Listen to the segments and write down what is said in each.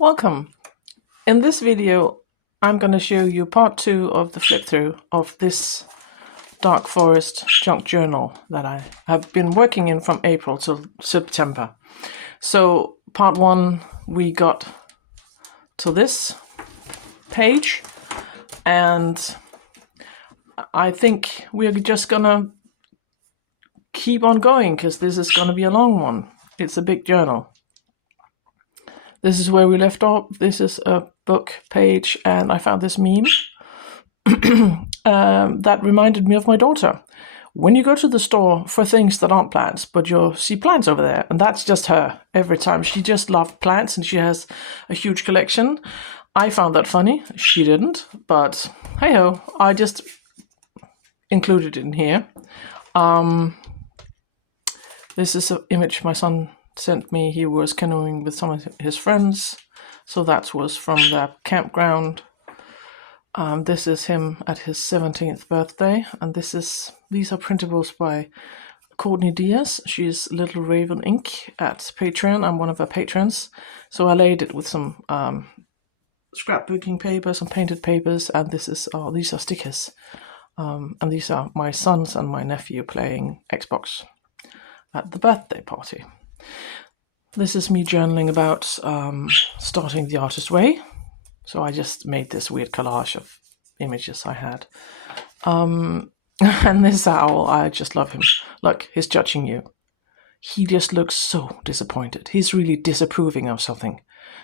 Welcome. In this video, I'm going to show you part 2 of the flip through of this dark forest junk journal that I have been working in from April till September. So part 1, we got to this page, and I think we're just going to keep on going because this is going to be a long one. It's a big journal. This is where we left off. This is a book page, and I found this meme that reminded me of my daughter. When you go to the store for things that aren't plants, but you'll see plants over there, and that's just her every time. She just loved plants, and she has a huge collection. I found that funny. She didn't, but hey-ho, I just included it in here. This is an image my son sent me. He was canoeing with some of his friends, so that was from the campground. This is him at his 17th birthday, and these are printables by Courtney Diaz. She's Little Raven Ink at Patreon. I'm one of her patrons, so I laid it with some scrapbooking paper, some painted papers, and these are stickers. And these are my sons and my nephew playing Xbox at the birthday party. This is me journaling about starting the artist way. So I just made this weird collage of images I had. And this owl, I just love him. Look, he's judging you. He just looks so disappointed. He's really disapproving of something.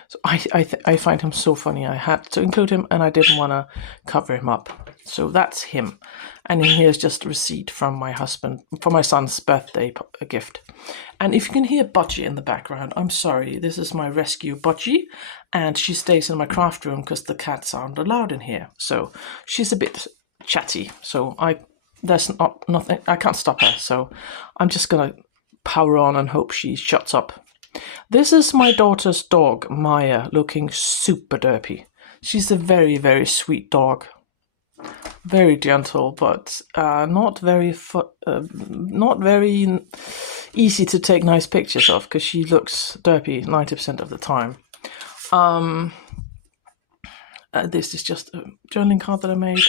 So I find him so funny. I had to include him, and I didn't want to cover him up. So that's him. And here's just a receipt from my husband for my son's birthday gift. And if you can hear Budgie in the background, I'm sorry. This is my rescue Budgie, and she stays in my craft room because the cats aren't allowed in here. So she's a bit chatty. So there's nothing. I can't stop her. So I'm just gonna power on and hope she shuts up. This is my daughter's dog, Maya, looking super derpy. She's a very, very sweet dog. Very gentle, but not very easy to take nice pictures of because she looks derpy 90% of the time. This is just a journaling card that I made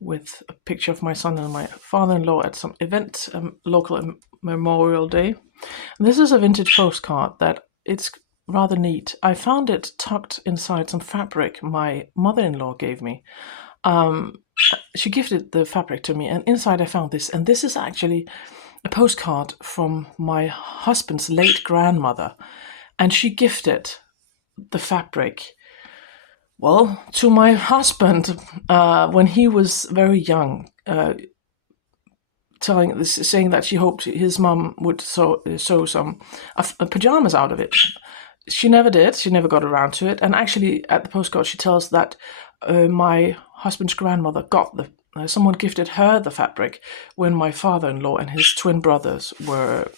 with a picture of my son and my father-in-law at some event, local Memorial Day. And this is a vintage postcard that it's rather neat. I found it tucked inside some fabric my mother-in-law gave me. She gifted the fabric to me, and inside I found this, and this is actually a postcard from my husband's late grandmother, and she gifted the fabric, well, to my husband when he was very young, saying that she hoped his mum would sew some pajamas out of it. She never did. She never got around to it. And actually, at the postcard, she tells that my husband's grandmother someone gifted her the fabric when my father-in-law and his twin brothers were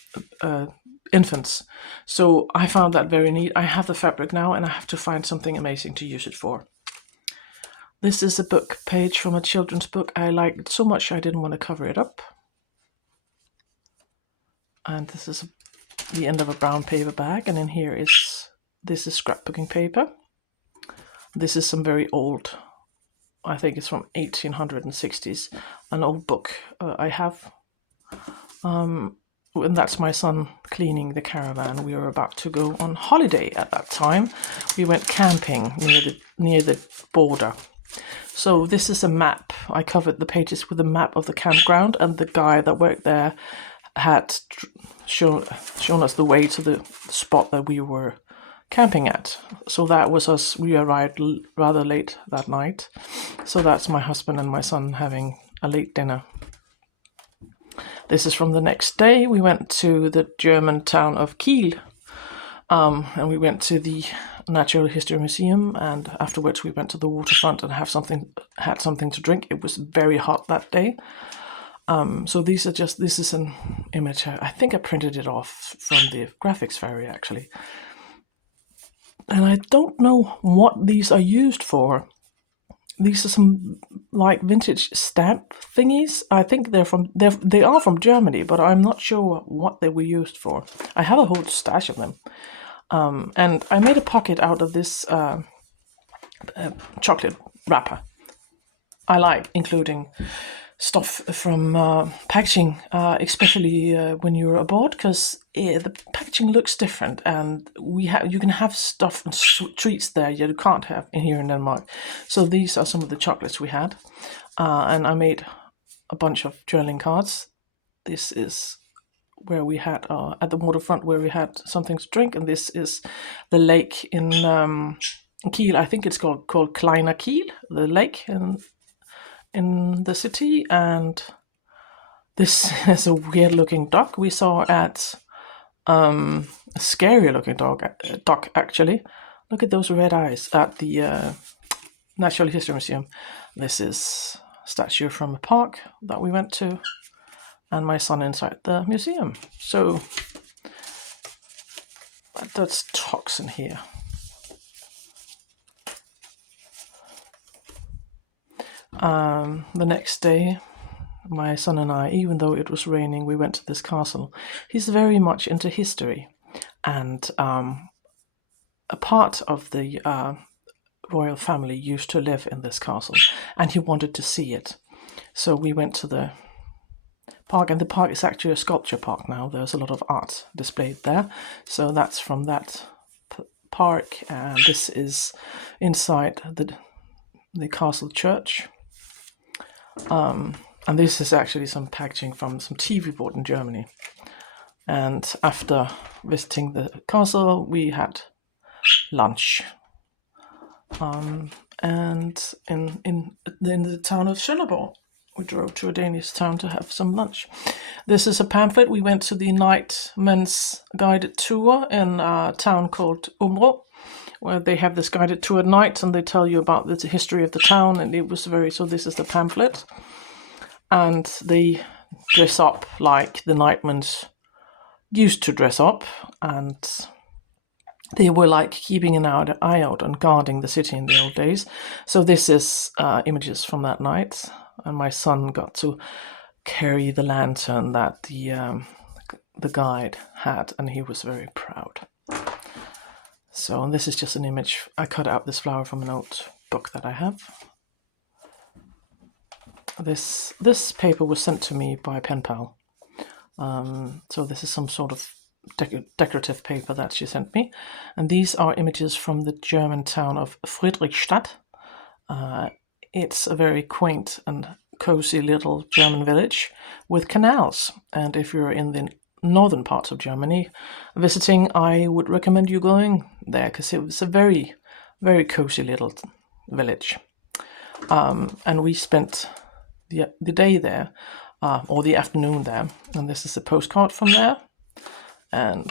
infants. So I found that very neat. I have the fabric now, and I have to find something amazing to use it for. This is a book page from a children's book. I liked it so much I didn't want to cover it up. And this is the end of a brown paper bag, and in here this is scrapbooking paper. This is some very old, I think it's from 1860s, an old book I have. And that's my son cleaning the caravan. We were about to go on holiday at that time. We went camping near the border. So this is a map. I covered the pages with a map of the campground, and the guy that worked there had shown us the way to the spot that we were camping at. So that was us. We arrived rather late that night. So that's my husband and my son having a late dinner. This is from the next day. We went to the German town of Kiel, and we went to the Natural History Museum, and afterwards we went to the waterfront and had something to drink. It was very hot that day. So this is an image. I think I printed it off from the graphics ferry, actually. And I don't know what these are used for. These are some like vintage stamp thingies. I think they are from Germany, but I'm not sure what they were used for. I have a whole stash of them. And I made a pocket out of this chocolate wrapper. I like including stuff from packaging, especially when you're abroad, because the packaging looks different, and you can have stuff and treats there you can't have in here in Denmark. So these are some of the chocolates we had, and I made a bunch of journaling cards. This is where we had at the waterfront where we had something to drink, and this is the lake in Kiel. I think it's called Kleiner Kiel, the lake in the city. And this is a weird looking duck we saw at a scary looking duck actually. Look at those red eyes at the Natural History Museum. This is a statue from a park that we went to, and my son inside the museum. So that's toxin here. The next day, my son and I, even though it was raining, we went to this castle. He's very much into history, and a part of the royal family used to live in this castle, and he wanted to see it. So we went to the park, and the park is actually a sculpture park now. There's a lot of art displayed there. So that's from that park, and this is inside the castle church. And this is actually some packaging from some tea we bought in Germany. And after visiting the castle, we had lunch. And in the town of Sønderborg, we drove to a Danish town to have some lunch. This is a pamphlet. We went to the Nightmen's guided tour in a town called Umro, where they have this guided tour at night, and they tell you about the history of the town. And it was so this is the pamphlet, and they dress up like the Nightmen's used to dress up, and they were like keeping an eye out and guarding the city in the old days. So this is images from that night, and my son got to carry the lantern that the guide had, and he was very proud. So, and this is just an image. I cut out this flower from an old book that I have. This paper was sent to me by a pen pal. So this is some sort of decorative paper that she sent me. And these are images from the German town of Friedrichstadt. It's a very quaint and cozy little German village with canals. And if you're in the northern parts of Germany visiting, I would recommend you going there, because it was a very, very cozy little village. And we spent the day there, or the afternoon there. And this is a postcard from there. And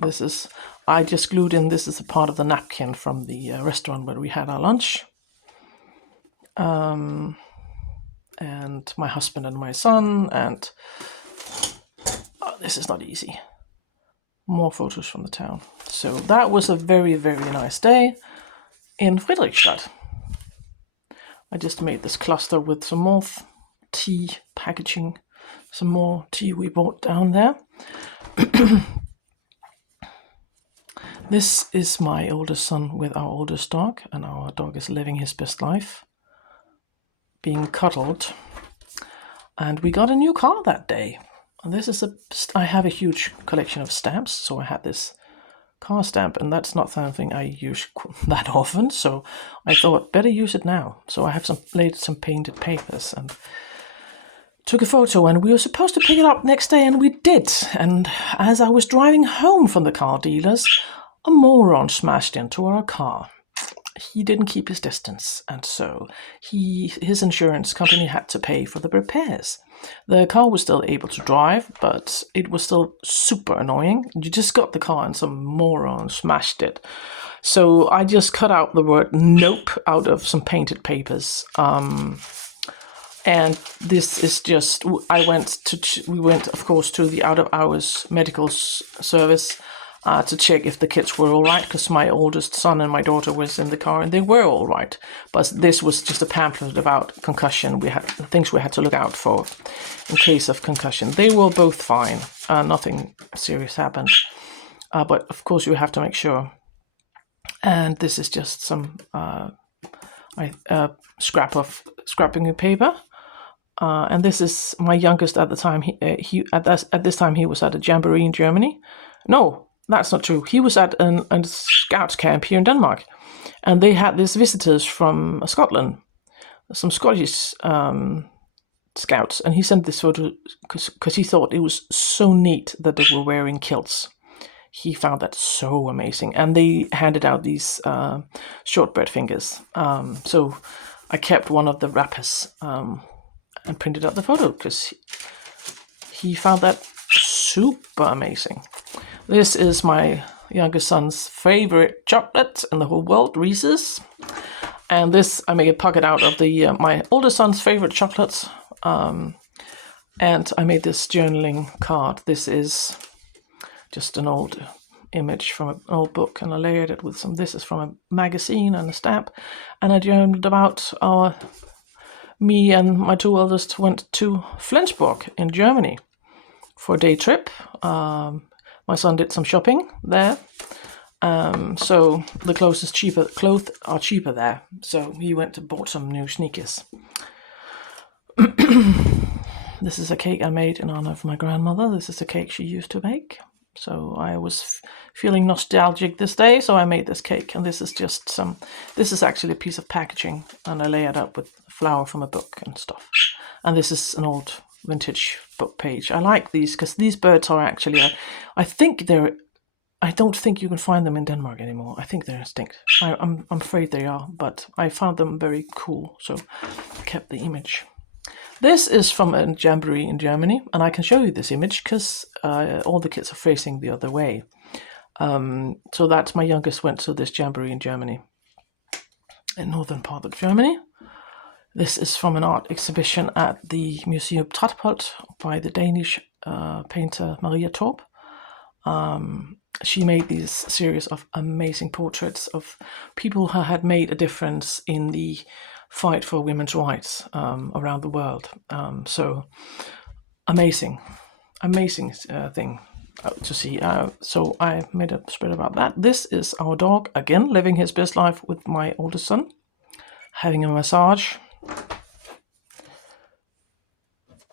this is, I just glued in, this is a part of the napkin from the restaurant where we had our lunch. And my husband and my son, and this is not easy. More photos from the town. So that was a very, very nice day in Friedrichstadt. I just made this cluster with some more tea packaging, some more tea we bought down there. This is my oldest son with our oldest dog, and our dog is living his best life, being cuddled. And we got a new car that day. And this is I have a huge collection of stamps, so I had this car stamp, and that's not something I use that often, so I thought better use it now. So I have laid some painted papers and took a photo, and we were supposed to pick it up next day, and we did. And as I was driving home from the car dealers, a moron smashed into our car. He didn't keep his distance, and so his insurance company had to pay for the repairs. The car was still able to drive, but it was still super annoying. You just got the car and some moron smashed it. So I just cut out the word nope out of some painted papers. And this is just, we went, of course, to the out-of-hours medical service to check if the kids were all right, because my oldest son and my daughter was in the car, and they were all right. But this was just a pamphlet about concussion. We had things we had to look out for in case of concussion. They were both fine. Nothing serious happened. but of course you have to make sure. And this is just some scrapping paper. And this is my youngest at the time. At this time he was at a jamboree in Germany. No, that's not true. He was at a Scouts camp here in Denmark, and they had these visitors from Scotland, some Scottish Scouts, and he sent this photo because he thought it was so neat that they were wearing kilts. He found that so amazing, and they handed out these shortbread fingers. So I kept one of the wrappers and printed out the photo because he found that super amazing. This is my youngest son's favorite chocolate in the whole world, Reese's. And this I made a pocket out of the my oldest son's favorite chocolates. And I made this journaling card. This is just an old image from an old book, and I layered it with some. This is from a magazine and a stamp. And I journaled about me and my two eldest went to Flensburg in Germany for a day trip. My son did some shopping there. So the clothes are cheaper there. So he went and bought some new sneakers. This is a cake I made in honor of my grandmother. This is a cake she used to make. So I was feeling nostalgic this day, so I made this cake. And this is just this is actually a piece of packaging, and I lay it up with flour from a book and stuff. And this is an old vintage book page. I like these because these birds are actually, I don't think you can find them in Denmark anymore. I think they're extinct. I'm afraid they are, but I found them very cool, so I kept the image. This is from a jamboree in Germany, and I can show you this image because all the kids are facing the other way. So that's my youngest went to this jamboree in Germany, in northern part of Germany. This is from an art exhibition at the Museum Trapholt by the Danish painter Maria Torp. She made this series of amazing portraits of people who had made a difference in the fight for women's rights around the world. So amazing thing to see. So I made a spread about that. This is our dog, again, living his best life with my oldest son, having a massage.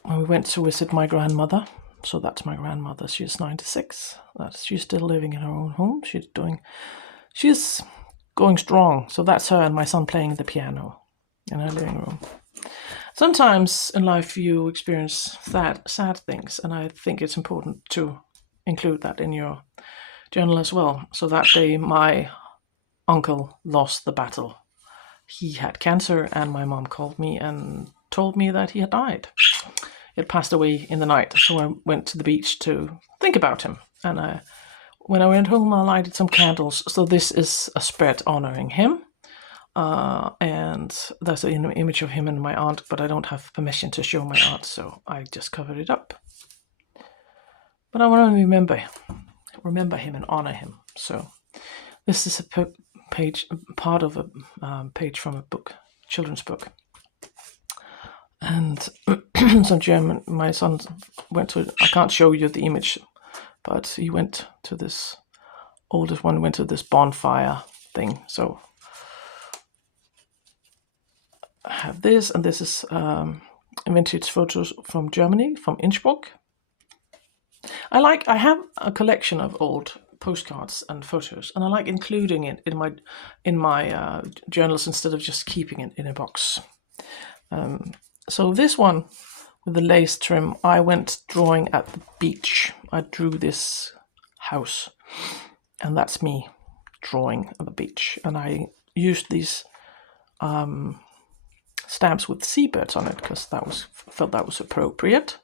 When we went to visit my grandmother, so that's my grandmother, she's 96. She's still living in her own home. She's going strong. So that's her and my son playing the piano in her living room. Sometimes in life you experience sad things, and I think it's important to include that in your journal as well. So that day my uncle lost the battle. He had cancer, and my mom called me and told me that he had died. He had passed away in the night, so I went to the beach to think about him. And when I went home, I lighted some candles. So this is a spread honoring him. And there's an image of him and my aunt, but I don't have permission to show my aunt, so I just covered it up. But I want to remember him and honor him. So this is a part of a page from a book, children's book. And some German, my son went to, I can't show you the image, but he went to this, oldest one went to this bonfire thing. So I have this, and this is vintage photos from Germany, from Innsbruck. I have a collection of old postcards and photos, and I like including it in my journals instead of just keeping it in a box. So this one with the lace trim, I went drawing at the beach. I drew this house, and that's me drawing at the beach. And I used these stamps with seabirds on it because felt that was appropriate.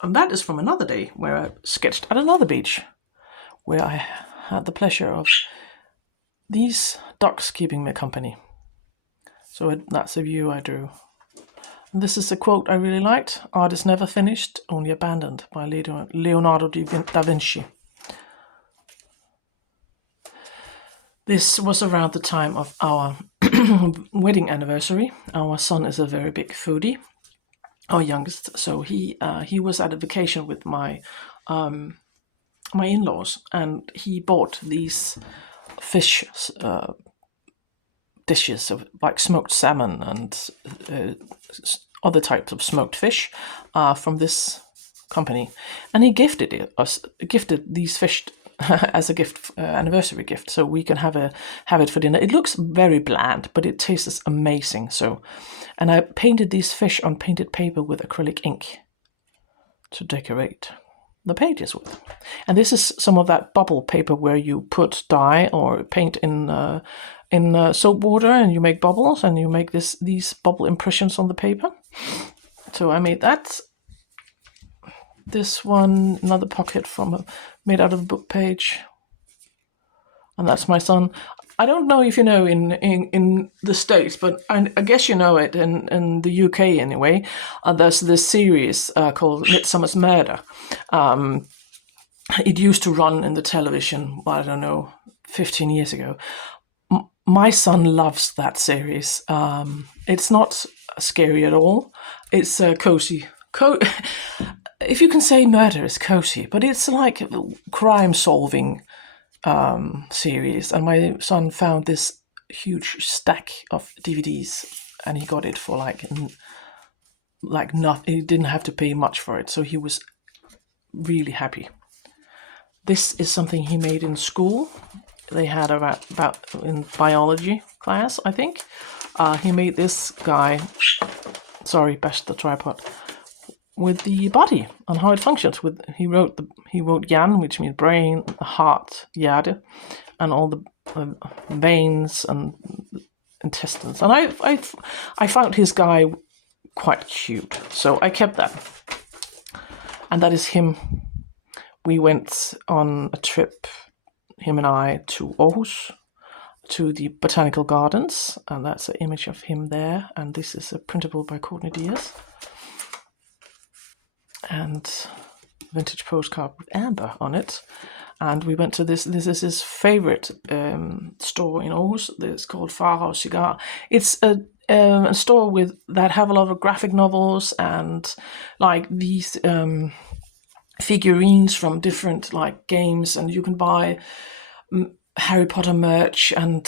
And that is from another day where I sketched at another beach, where I had the pleasure of these ducks keeping me company. So that's a view I drew. And this is a quote I really liked: "Art is never finished, only abandoned," by Leonardo da Vinci. This was around the time of our wedding anniversary. Our son is a very big foodie, our youngest, so he was at a vacation with my my in-laws, and he bought these fish dishes of like smoked salmon and other types of smoked fish from this company, and he gifted these fish as a gift, anniversary gift, so we can have it for dinner. It looks very bland, but it tastes amazing. So, and I painted these fish on painted paper with acrylic ink to decorate the pages with. And this is some of that bubble paper where you put dye or paint in soap water, and you make bubbles, and you make these bubble impressions on the paper. So I made that. This one, another pocket made out of a book page, and that's my son. I don't know if you know in the States, but I guess you know it in the UK anyway. There's this series called Midsummer's Murder. It used to run in the television, I don't know, 15 years ago. My son loves that series. It's not scary at all. It's cozy. If you can say murder is cozy, but it's like crime-solving series. And my son found this huge stack of DVDs, and he got it for like nothing. He didn't have to pay much for it, so he was really happy. This is something he made in school. They had about in biology class, I think. He made this guy. Sorry, bashed the tripod. With the body and how it functions. He wrote hjärn, which means brain, heart, hjärta, and all the veins and intestines. And I found his guy quite cute, so I kept that. And that is him. We went on a trip, him and I, to Aarhus, to the Botanical Gardens, and that's an image of him there. And this is a printable by Courtney Diaz. And vintage postcard with amber on it. And we went to this is his favorite store in Aarhus. It's called Farao Cigar. It's a store that have a lot of graphic novels and like these figurines from different like games, and you can buy Harry Potter merch, and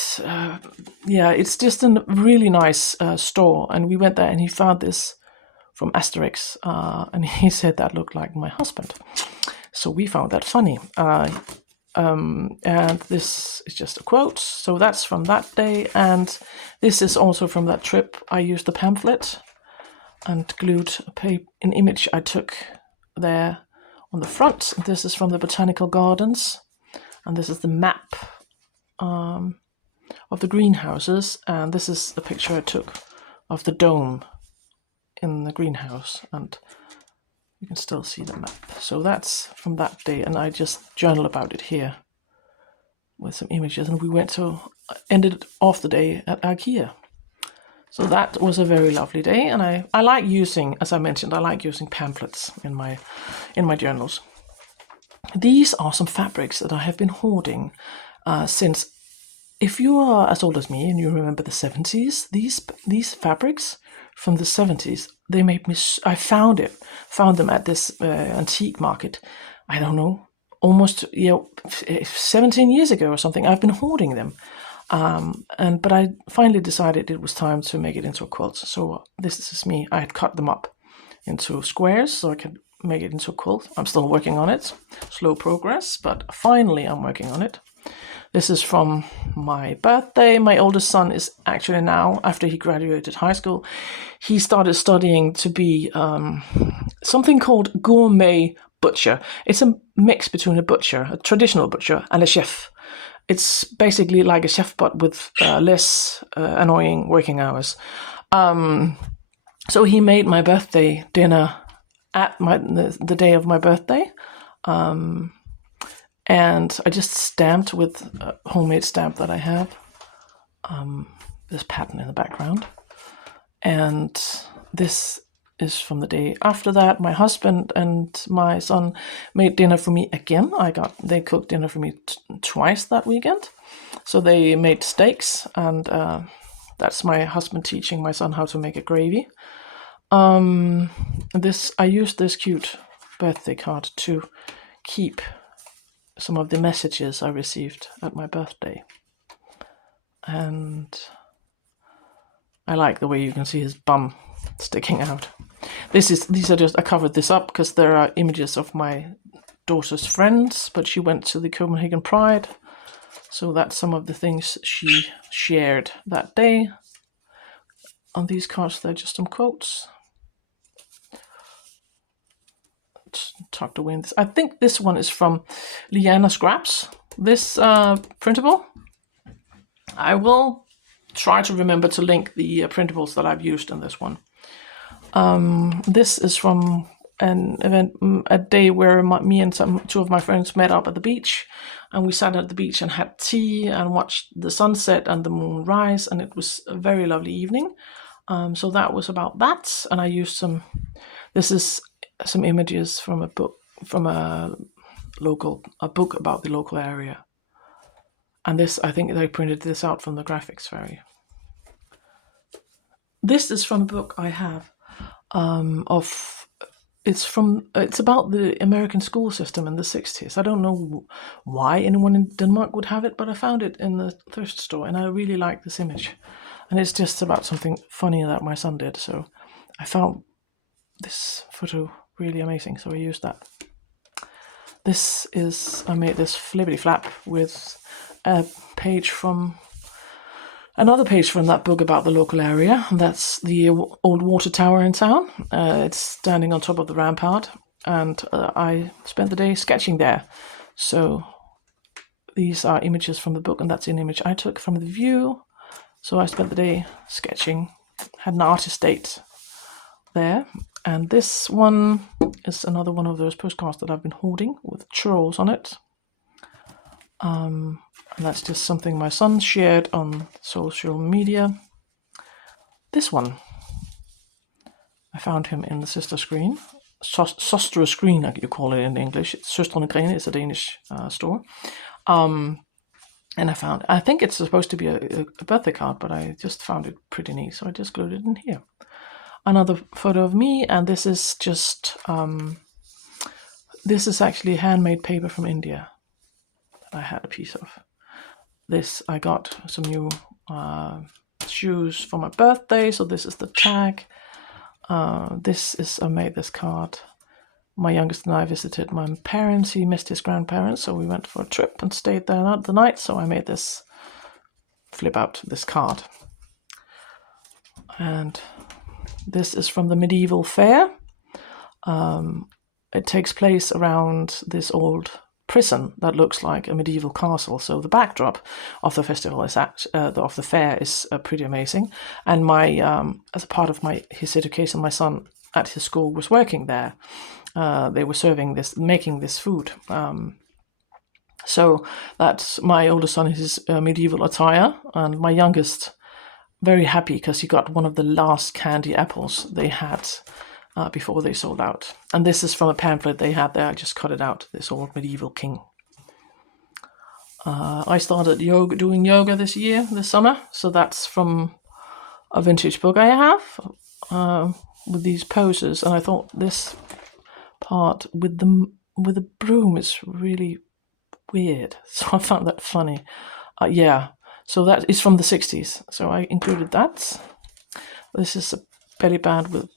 it's just a really nice store. And we went there, and he found this from Asterix, and he said that looked like my husband. So we found that funny. And this is just a quote. So that's from that day, and this is also from that trip. I used the pamphlet and glued an image I took there on the front. This is from the Botanical Gardens, and this is the map of the greenhouses, and this is the picture I took of the dome in the greenhouse, and you can still see the map. So that's from that day, and I just journal about it here with some images. And we ended off the day at IKEA. So that was a very lovely day, and I like using, as I mentioned, I like using pamphlets in my journals. These are some fabrics that I have been hoarding since. If you are as old as me and you remember the 70s, these fabrics from the 70s, they made me. I found them at this antique market. I don't know, almost 17 years ago or something. I've been hoarding them, but I finally decided it was time to make it into a quilt. So this is me. I had cut them up into squares so I could make it into a quilt. I'm still working on it. Slow progress, but finally I'm working on it. This is from my birthday. My oldest son is actually now, after he graduated high school, he started studying to be something called gourmet butcher. It's a mix between a butcher, a traditional butcher, and a chef. It's basically like a chef, but with less annoying working hours. So he made my birthday dinner at the day of my birthday. And I just stamped with a homemade stamp that I have. This pattern in the background. And this is from the day after that. My husband and my son made dinner for me again. They cooked dinner for me twice that weekend. So they made steaks, and that's my husband teaching my son how to make a gravy. I used this cute birthday card to keep some of the messages I received at my birthday. And I like the way you can see his bum sticking out. These are just, I covered this up because there are images of my daughter's friends, but she went to the Copenhagen Pride. So that's some of the things she shared that day. On these cards, they're just some quotes. Tucked away in this. I think this one is from Liana Scraps, this printable. I will try to remember to link the printables that I've used in this one. This is from an event, a day where me and two of my friends met up at the beach, and we sat at the beach and had tea and watched the sunset and the moon rise, and it was a very lovely evening. So that was about that, and I used some. This is some images from a book, from a book about the local area. And this, I think they printed this out from the graphics ferry. This is from a book I have it's about the American school system in the 60s. I don't know why anyone in Denmark would have it, but I found it in the thrift store, and I really like this image. And it's just about something funny that my son did, so I found this photo really amazing, so I used that. I made this flippity flap with another page from that book about the local area, and that's the old water tower in town. It's standing on top of the rampart, and I spent the day sketching there. So these are images from the book, and that's an image I took from the view. So I spent the day sketching, had an artist date there. And this one is another one of those postcards that I've been holding with churros on it. And that's just something my son shared on social media. This one, I found him in the Sister Screen. Søstre Screen, you call it in English. Søstrene Grene is a Danish store. And I think it's supposed to be a birthday card, but I just found it pretty neat, so I just glued it in here. Another photo of me, and this is just, this is actually handmade paper from India that I had a piece of. This, I got some new shoes for my birthday, so this is the tag. I made this card. My youngest and I visited my parents. He missed his grandparents, so we went for a trip and stayed there the night, so I made this, flip out this card. And this is from the medieval fair. It takes place around this old prison that looks like a medieval castle. So the backdrop of the festival is of the fair is pretty amazing. And my as a part of his education, my son at his school was working there. They were making this food. So that's my oldest son, his medieval attire, and my youngest, very happy because he got one of the last candy apples they had before they sold out. And this is from a pamphlet they had there. I just cut it out, this old medieval king. I started doing yoga this summer. So that's from a vintage book I have with these poses. And I thought this part with the broom is really weird. So I found that funny. So that is from the 60s. So I included that. This is a belly band with,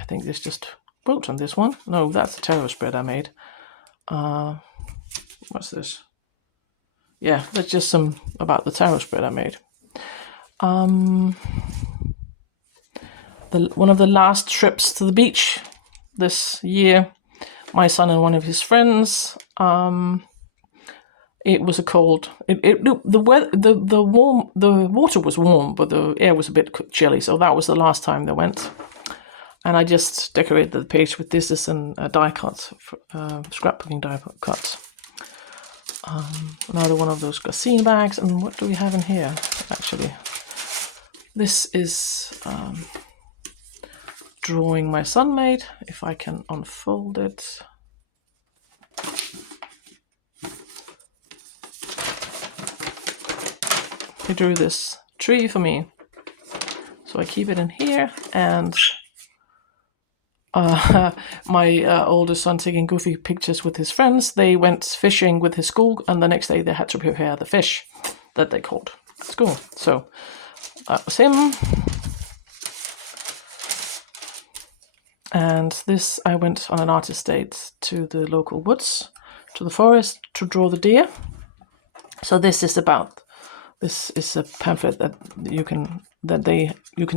I think there's just wrote on this one. No, that's a tarot spread I made. What's this? Yeah, that's just some about the tarot spread I made. One of the last trips to the beach this year, my son and one of his friends. It was a cold. The water was warm, but the air was a bit chilly. So that was the last time they went. And I just decorated the page with this is a die cut, scrapbooking die cut. Another one of those Gossin bags. And what do we have in here, actually? This is drawing my son made, if I can unfold it. He drew this tree for me. So I keep it in here, and my oldest son taking goofy pictures with his friends. They went fishing with his school, and the next day they had to prepare the fish that they caught at school. So that was him. And this, I went on an artist date to the local woods, to the forest, to draw the deer. So this is a pamphlet that you can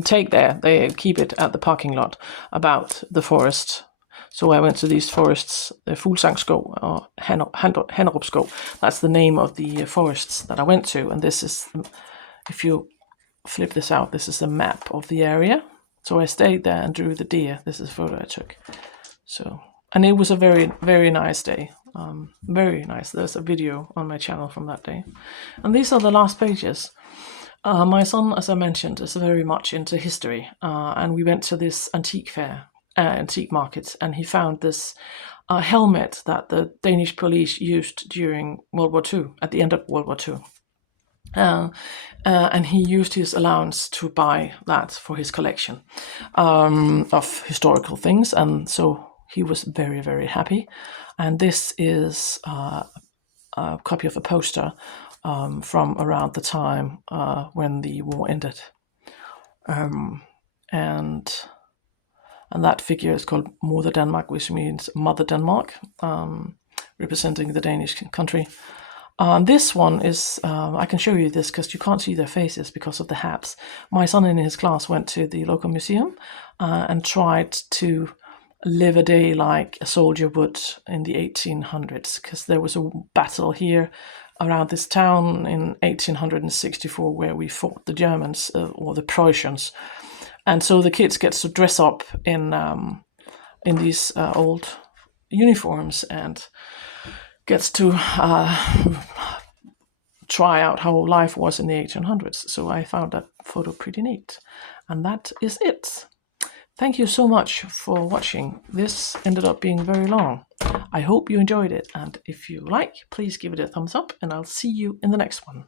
take there. They keep it at the parking lot about the forest. So I went to these forests, the Fuglsangskov or Handerupskov. That's the name of the forests that I went to. And this is, if you flip this out, this is a map of the area. So I stayed there and drew the deer. This is a photo I took. So, and it was a very, very nice day. Very nice. There's a video on my channel from that day. And these are the last pages. My son, as I mentioned, is very much into history. And we went to this antique fair, antique market, and he found this helmet that the Danish police used during World War II, at the end of World War II. And he used his allowance to buy that for his collection of historical things, and so he was very, very happy. And this is a copy of a poster from around the time when the war ended, and that figure is called Moder Danmark, which means Mother Denmark, representing the Danish country. This one is, I can show you this because you can't see their faces because of the hats. My son in his class went to the local museum and tried to live a day like a soldier would in the 1800s, because there was a battle here around this town in 1864 where we fought the Germans or the Prussians. And so the kids get to dress up in these old uniforms and gets to try out how life was in the 1800s. So I found that photo pretty neat. And that is it. Thank you so much for watching. This ended up being very long. I hope you enjoyed it. And if you like, please give it a thumbs up, and I'll see you in the next one.